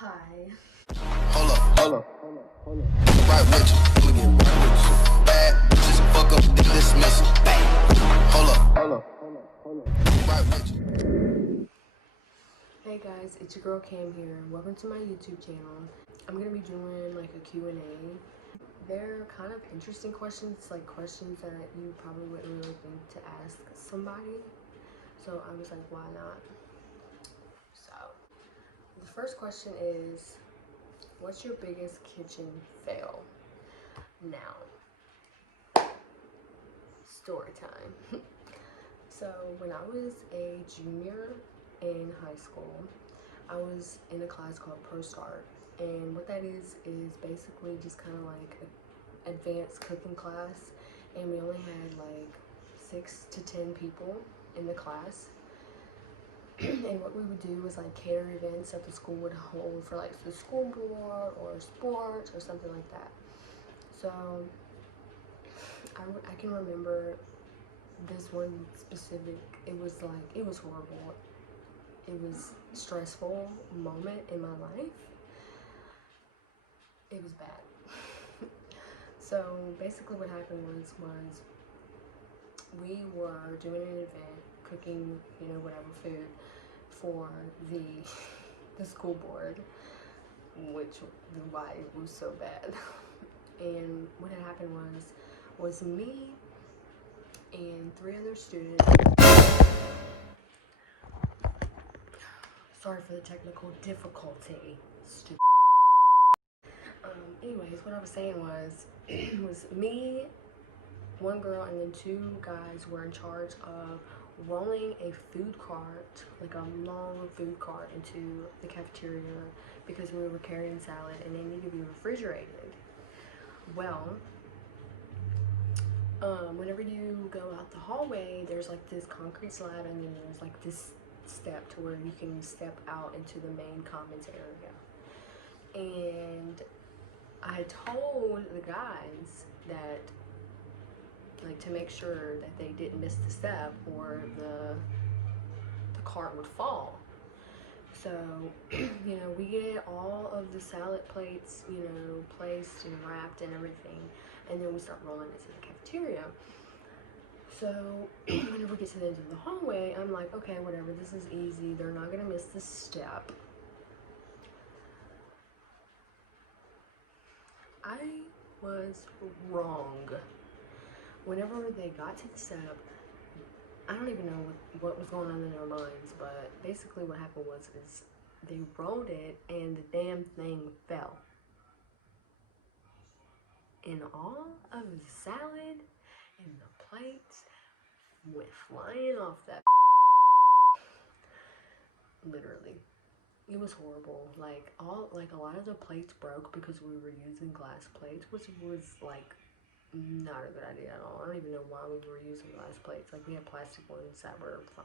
Hi. Hold up. Right with you. I'ma get right with you. Bad bitches, fuck up, then dismiss it. Bang. Hold up. Right with you. Hey guys, it's your girl Cam here. Welcome to my YouTube channel. I'm gonna be doing like a Q&A. They're kind of interesting questions, like questions that you probably wouldn't really think to ask somebody. So I was like, why not? So the first question is, what's your biggest kitchen fail? Now, story time. So when I was a junior in high school, I was in a class called Pro Start, and what that is basically just kind of like an advanced cooking class, and we only had like 6 to 10 people in the class. And what we would do was like cater events that the school would hold for like the school board or sports or something like that. So I can remember this one specific, it was horrible. It was a stressful moment in my life. It was bad. So basically what happened was we were doing an event, cooking, whatever food for the the school board, which why it was so bad. And what had happened was me and 3 other students. Sorry for the technical difficulty. Stupid. Anyways, what I was saying was, was me, one girl, and then 2 guys were in charge of rolling a food cart, like a long food cart, into the cafeteria because we were carrying salad and they need to be refrigerated. Well, whenever you go out the hallway, there's like this concrete slab, and then there's like this step to where you can step out into the main commons area. And I had told the guys that, like, to make sure that they didn't miss the step or the cart would fall. So, we get all of the salad plates, placed and wrapped and everything, and then we start rolling into the cafeteria. So, whenever we get to the end of the hallway, I'm like, okay, whatever, this is easy. They're not gonna miss this step. I was wrong. Whenever they got to the step, I don't even know what was going on in their minds, but basically what happened is they rolled it and the damn thing fell. And all of the salad and the plates went flying off that. Literally. It was horrible. Like a lot of the plates broke because we were using glass plates, which was like not a good idea at all. I don't even know why we were using glass plates. Like, we had plastic ones that were fine.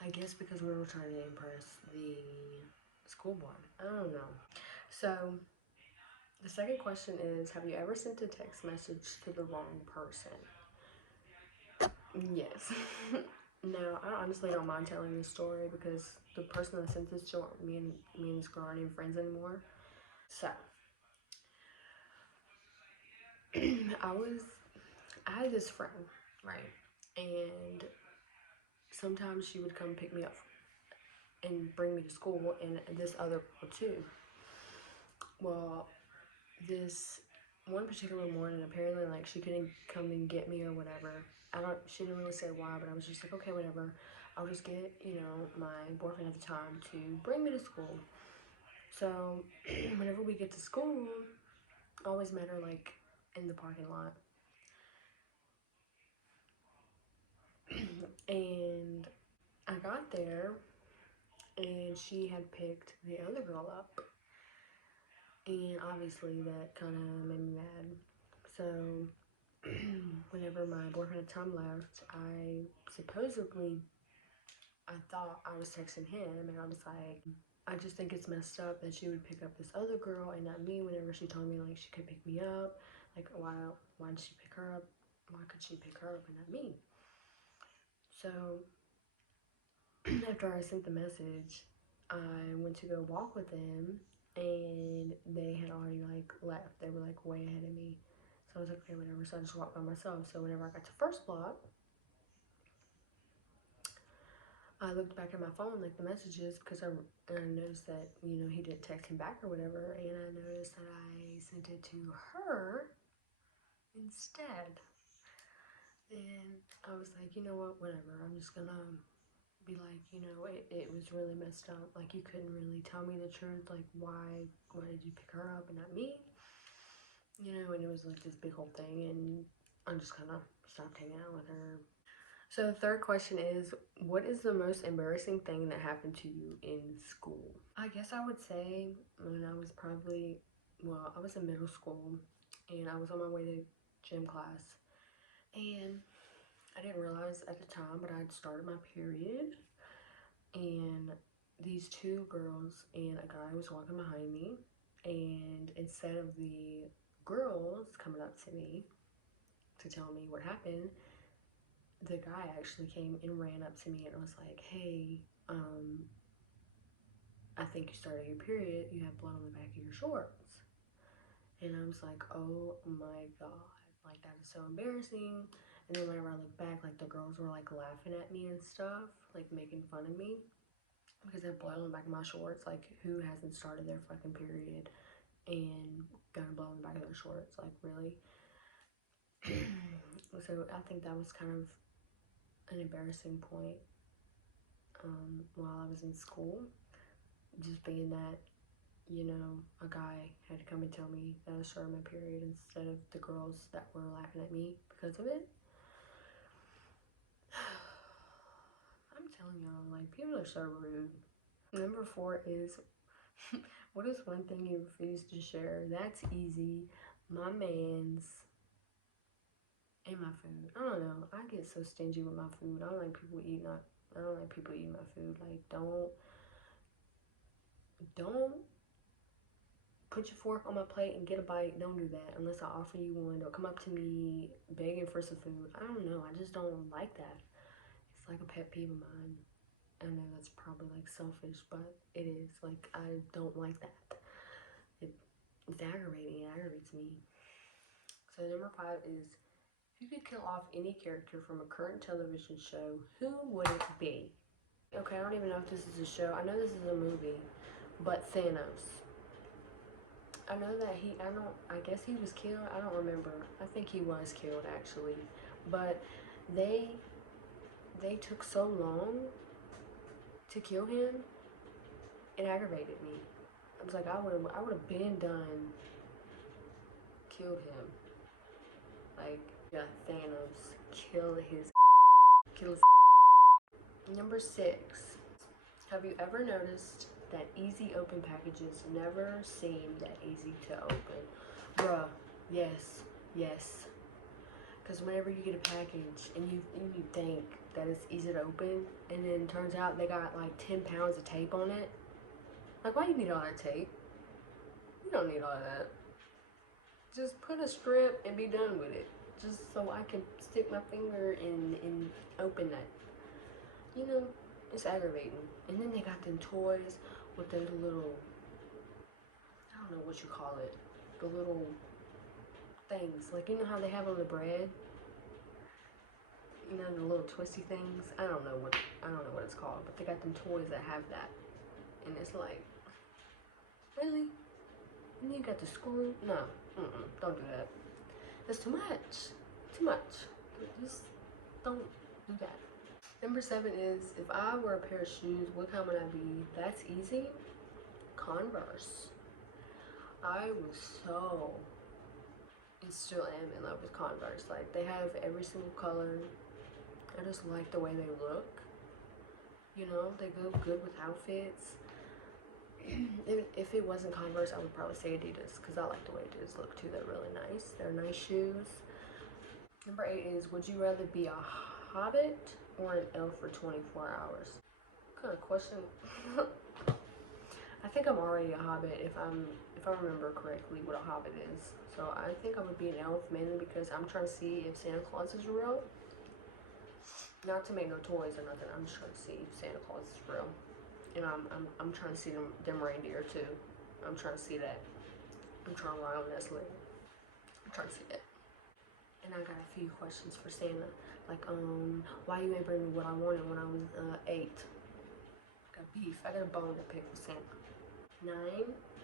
I guess because we were trying to impress the school board. I don't know. So the second question is, have you ever sent a text message to the wrong person? Yes. Now, I honestly don't mind telling this story because the person that sent this to me and this girl aren't even friends anymore. So I had this friend, right? And sometimes she would come pick me up and bring me to school, and this other girl too. Well, this one particular morning, apparently, like, she couldn't come and get me or whatever. She didn't really say why, but I was just like, okay, whatever. I'll just get, my boyfriend at the time to bring me to school. So, whenever we get to school, I always met her, like, in the parking lot. And I got there, and she had picked the other girl up. And obviously that kind of made me mad. So whenever my boyfriend at the time left, I thought I was texting him, and I was like, I just think it's messed up that she would pick up this other girl and not me, whenever she told me like she could pick me up. Like, why did she pick her up? Why could she pick her up and not me? So after I sent the message, I went to go walk with them, and they had already like left. They were like way ahead of me. So I was like, okay, whatever. So I just walked by myself. So whenever I got to first block, I looked back at my phone, like the messages, because I noticed that, you know, he didn't text him back or whatever. And I noticed that I sent it to her instead. And I was like, you know what, whatever. I'm just gonna be like, you know, it was really messed up. Like, you couldn't really tell me the truth. Like, why did you pick her up and not me? You know, and it was like this big whole thing. And I just kind of stopped hanging out with her. So the third question is, what is the most embarrassing thing that happened to you in school? I guess I would say when I was probably, well, I was in middle school and I was on my way to gym class, and I didn't realize at the time, but I'd started my period, and these two girls and a guy was walking behind me, and instead of the girls coming up to me to tell me what happened, the guy actually came and ran up to me and was like, hey, I think you started your period, you have blood on the back of your shorts. And I was like, oh my god, like that is so embarrassing. And then whenever I look back, like the girls were like laughing at me and stuff, like making fun of me because I had blood on the back of my shorts. Like, who hasn't started their fucking period and got blood on the back of their shorts? Like, really? So I think that was kind of an embarrassing point while I was in school, just being that, you know, a guy had to come and tell me that I started my period instead of the girls that were laughing at me because of it. I'm telling y'all, like, people are so rude. Number 4 is, what is one thing you refuse to share? That's easy. My man's and my food. I don't know. I get so stingy with my food. I don't like people eating my food. Like, don't put your fork on my plate and get a bite. Don't do that unless I offer you one. Don't come up to me begging for some food. I don't know. I just don't like that. It's like a pet peeve of mine. I know that's probably like selfish, but it is. Like, I don't like that. It's aggravating. It aggravates me. So number 5 is, if you could kill off any character from a current television show, who would it be? Okay, I don't even know if this is a show. I know this is a movie, but Thanos. I know that I guess he was killed. I don't remember. I think he was killed actually. But they took so long to kill him. It aggravated me. I was like, I would have been done, killed him. Like, yeah, Thanos, kill his. Number 6. Have you ever noticed that easy open packages never seem that easy to open? Bruh, yes. Because whenever you get a package and you think that it's easy to open, and then it turns out they got like 10 pounds of tape on it. Like, why you need all that tape? You don't need all of that. Just put a strip and be done with it. Just so I can stick my finger and open that. You know, it's aggravating. And then they got them toys with the little, I don't know what you call it, the little things. Like, you know how they have on the bread? You know, the little twisty things? I don't know what it's called, but they got them toys that have that. And it's like, really? And you got the screw? No, don't do that. That's too much. Just don't do that. Number 7 is, if I were a pair of shoes, what kind would I be? That's easy. Converse. I was so, and still am, in love with Converse. Like, they have every single color. I just like the way they look. You know, they go good with outfits. If it wasn't Converse, I would probably say Adidas, because I like the way Adidas look too. They're really nice. They're nice shoes. Number 8 is, would you rather be a hobbit or an elf for 24 hours? What kind of question? I think I'm already a hobbit if I remember correctly what a hobbit is. So I think I would be an elf, mainly because I'm trying to see if Santa Claus is real. Not to make no toys or nothing. I'm just trying to see if Santa Claus is real. And I'm trying to see them reindeer too. I'm trying to see that. I'm trying to ride on that sled. I'm trying to see that. And I got a few questions for Santa. Like, why you ain't bring me what I wanted when I was 8? I got beef. I got a bone to pick with Santa. 9.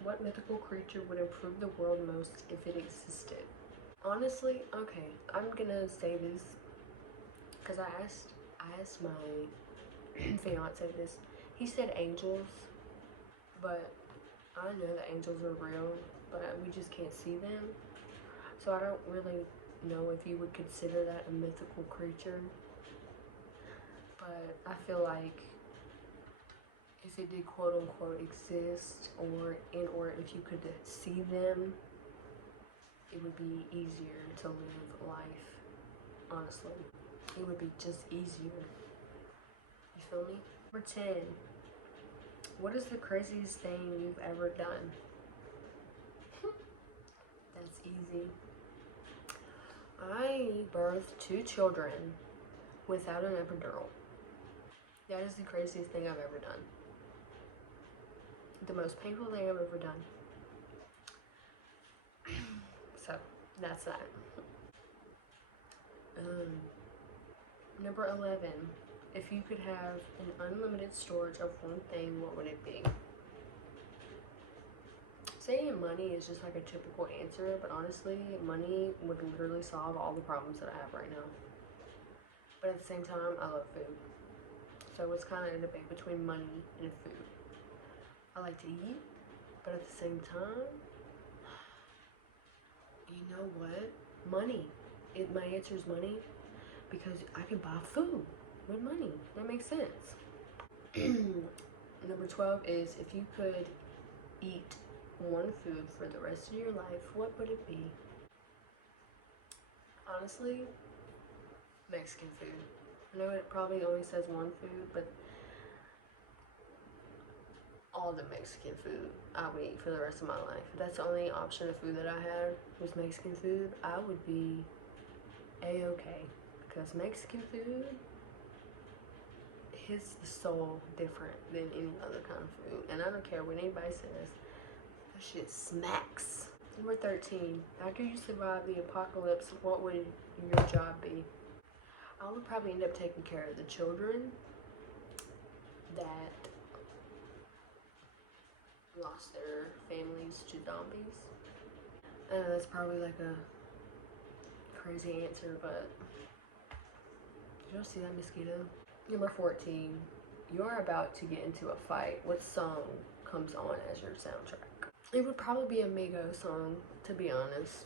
What mythical creature would improve the world most if it existed? Honestly, okay, I'm gonna say this because I asked my fiance this. He said angels, but I know that angels are real, but we just can't see them. So I don't really know if you would consider that a mythical creature. But I feel like if it did quote unquote exist, or if you could see them, it would be easier to live life. Honestly, it would be just easier. You feel me? Number 10. What is the craziest thing you've ever done? That's easy. I birthed 2 children without an epidural. That is the craziest thing I've ever done. The most painful thing I've ever done. So, that's that. Number 11. If you could have an unlimited storage of one thing, what would it be? Saying money is just like a typical answer, but honestly, money would literally solve all the problems that I have right now. But at the same time, I love food. So it's kind of a debate between money and food. I like to eat, but at the same time, you know what? Money. My answer is money because I can buy food with money. That makes sense. Number 12 is if you could eat one food for the rest of your life, what would it be? Honestly, Mexican food. I know it probably only says one food, but all the Mexican food I would eat for the rest of my life. If that's the only option of food that I had was Mexican food, I would be A-okay. Because Mexican food hits the soul different than any other kind of food. And I don't care what anybody says, that shit smacks. Number 13, after you survive the apocalypse, what would your job be? I would probably end up taking care of the children that lost their families to zombies. I know that's probably like a crazy answer, but did y'all see that mosquito? Number 14, you're about to get into a fight. What song comes on as your soundtrack? It would probably be a Migos song, to be honest.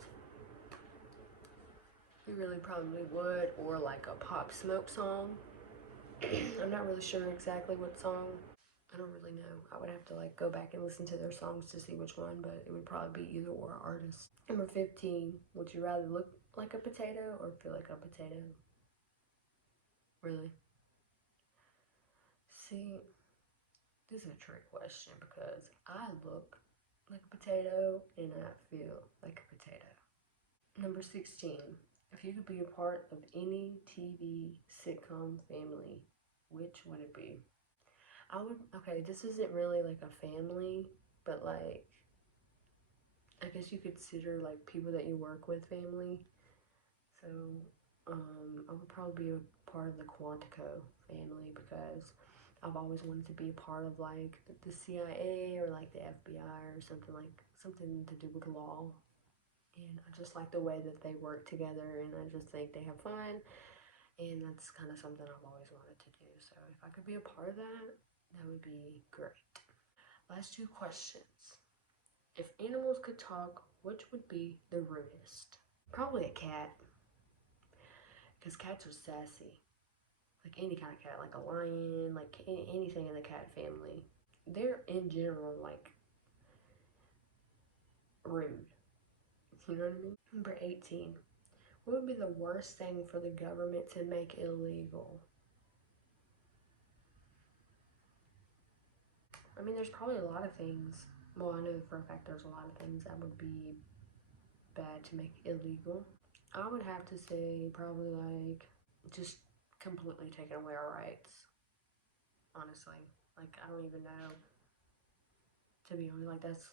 It really probably would, or like a Pop Smoke song. I'm not really sure exactly what song. I don't really know. I would have to like go back and listen to their songs to see which one, but it would probably be either or artist. Number 15, would you rather look like a potato or feel like a potato? Really? See, this is a trick question because I look like a potato and I feel like a potato. Number 16, if you could be a part of any TV sitcom family, which would it be? Okay, this isn't really like a family, but like, I guess you consider like people that you work with family. So, I would probably be a part of the Quantico family because I've always wanted to be a part of like the CIA or like the FBI or something to do with law. And I just like the way that they work together, and I just think they have fun, and that's kind of something I've always wanted to do. So if I could be a part of that, that would be great. Last 2 questions. If animals could talk, which would be the rudest? Probably a cat, because cats are sassy. Like any kind of cat, like a lion, like anything in the cat family. They're in general like rude. You know what I mean? Number 18. What would be the worst thing for the government to make illegal? I mean, there's probably a lot of things. Well, I know for a fact there's a lot of things that would be bad to make illegal. I would have to say probably like just completely taking away our rights, honestly. Like, I don't even know. To be honest, like, that's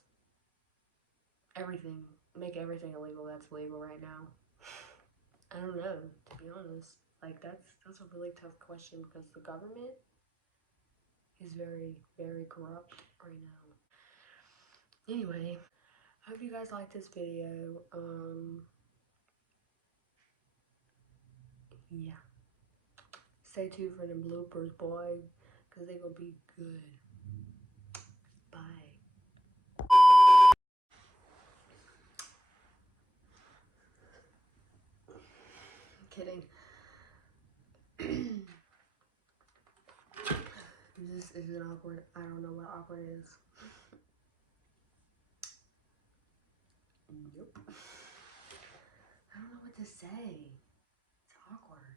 everything. Make everything illegal that's legal right now. I don't know, to be honest. Like, that's a really tough question because the government is very, very corrupt right now. Anyway, I hope you guys like this video. Yeah. Stay tuned for the bloopers, boy, because they gonna be good. Bye. I'm kidding. Is it awkward? I don't know what awkward is. Nope. I don't know what to say. It's awkward.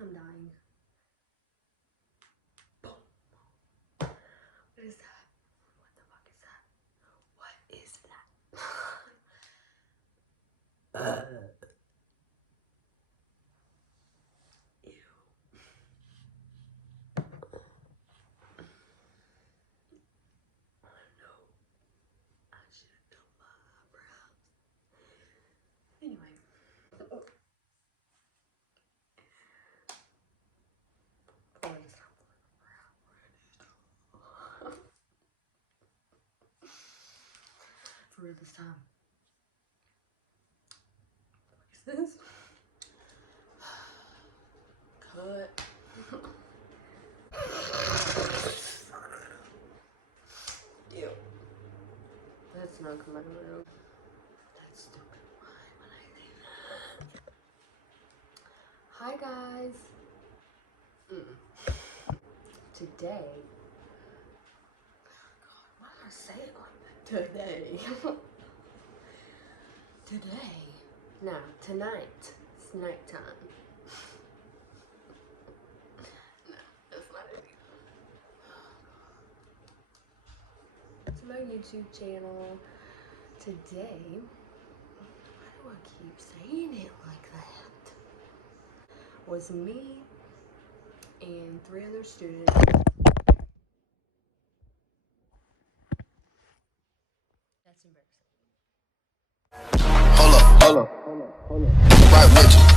I'm dying. What is that? What the fuck is that? What is that? Ew. No. I should have done my eyebrows. Anyway. For real this time. What is this? Cut. Ew. That's not coming out. That's stupid. Why would I say that? Hi guys. Today. God, why did I say it like that? Today. Today. No, tonight. It's nighttime. No, that's not it. To my YouTube channel. Today. Why do I keep saying it like that? Was me and 3 other students. That's embarrassing. Hold up. Right with you.